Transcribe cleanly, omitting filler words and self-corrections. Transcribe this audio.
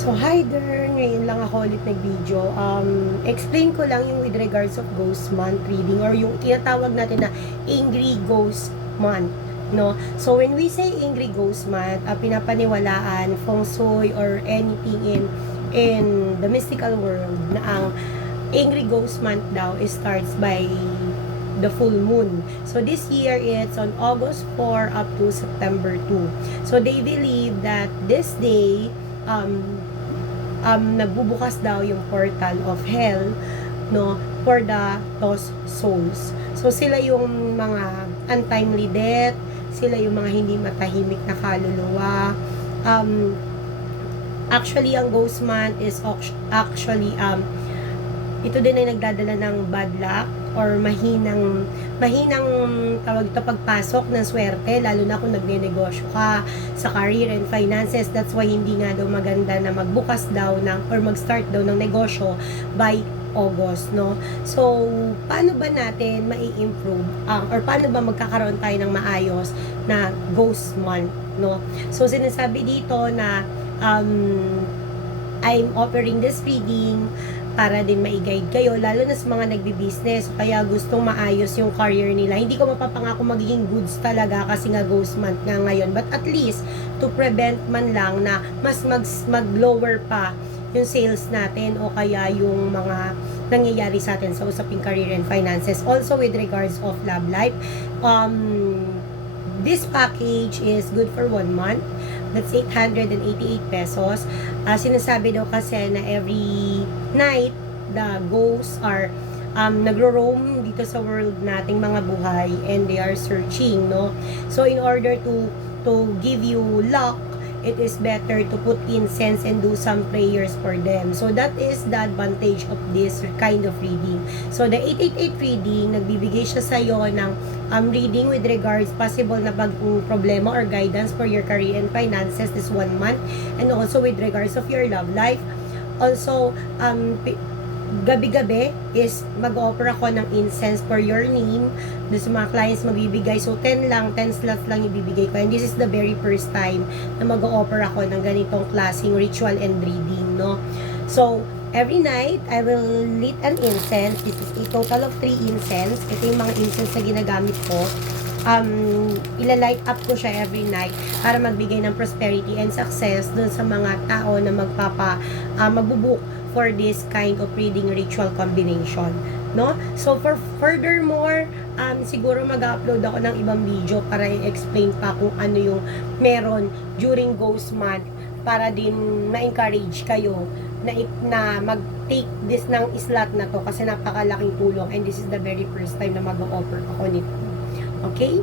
So, hi there! Ngayon lang ako ulit nag-video. Explain ko lang yung with regards of Ghost Month reading or yung tinatawag natin na Angry Ghost Month. No? So, when we say Angry Ghost Month, pinapaniwalaan, feng shui, or anything in the mystical world na ang Angry Ghost Month daw starts by the full moon. So this year it's on August 4 up to September 2. So they believe that this day nagbubukas daw yung portal of hell, no, for the lost souls. So sila yung mga untimely death, sila yung mga hindi matahimik na kaluluwa. Actually ang Ghost Month is actually ito din ay nagdadala ng bad luck or mahinang tawag ito pagpasok ng swerte, lalo na kung nagnenegosyo ka sa career and finances. That's why hindi nga daw maganda na magbukas daw ng or mag-start daw ng negosyo by August, no? So, paano ba natin mai-improve or paano ba magkakaroon tayo ng maayos na Ghost Month, no? So, sinasabi dito na I'm offering this reading para din ma-guide kayo, lalo na sa mga nagbi-business, kaya gustong maayos yung career nila. Hindi ko mapapangako magiging goods talaga kasi nga Ghost Month nga ngayon, but at least to prevent man lang na mas mag-lower pa yung sales natin o kaya yung mga nangyayari sa atin sa usaping career and finances. Also with regards of love life, this package is good for 1 month. That's 888 pesos. Sinasabi daw kasi na every night, the ghosts are nagro-roam dito sa world nating mga buhay and they are searching, no? So, in order to give you luck, it is better to put incense and do some prayers for them. So, that is the advantage of this kind of reading. So, the 888 reading, nagbibigay siya sa'yo ng reading with regards possible na problema or guidance for your career and finances this 1 month, and also with regards of your love life. Also, gabi-gabi is mag-offer ako ng incense for your name. Doon sa mga clients magbibigay. So, 10 slots lang ibibigay ko. And this is the very first time na mag-offer ako ng ganitong klaseng ritual and reading, no? So, every night, I will lit an incense. This is a total of 3 incense. Ito yung mga incense na ginagamit ko. Ilalight up ko siya every night para magbigay ng prosperity and success dun sa mga tao na magbubook for this kind of reading ritual combination, no? So for furthermore, siguro mag-upload ako ng ibang video para i-explain pa kung ano yung meron during Ghost Month para din ma-encourage kayo na mag-take this ng slot na to kasi napakalaking tulong and this is the very first time na mag-offer ako nito. Okay?